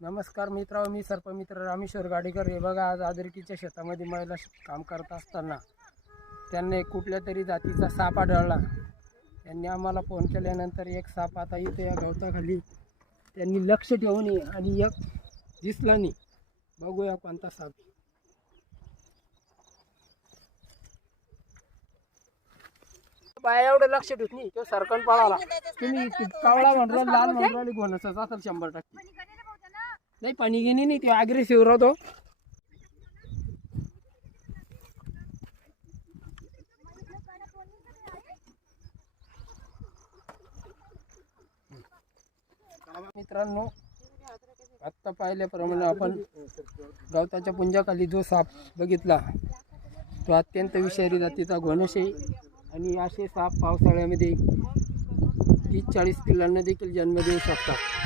नमस्कार मित्रांनो, मी सर्पमित्र रामेश्वर गाडेकर. हे बघा, आज आदरकीच्या शेतामध्ये महिला काम करत असताना त्यांना कुठल्या तरी जातीचा साप आढळला. त्यांनी आम्हाला फोन केल्यानंतर एक साप आता इथे या गवताखाली त्यांनी लक्ष ठेवून आणि एक दिसला नाही. बघूया कोणता साप. बाया एवढं लक्ष ठेवत नाही, तो सरकन पळाला. तुम्ही कावळा म्हणून लाल म्हणून घोणसा असेल 100%. नाही, पाणी घेणे नाही, ते अग्रेसिव्ह राहतो. मित्रांनो, आत्ता पाहिल्याप्रमाणे आपण गवताच्या पुंजाखाली जो साप बघितला तो अत्यंत विषारी जातीचा घोणस. आणि असे साप पावसाळ्यामध्ये 30-40 पिल्लांना देखील जन्म देऊ शकतात.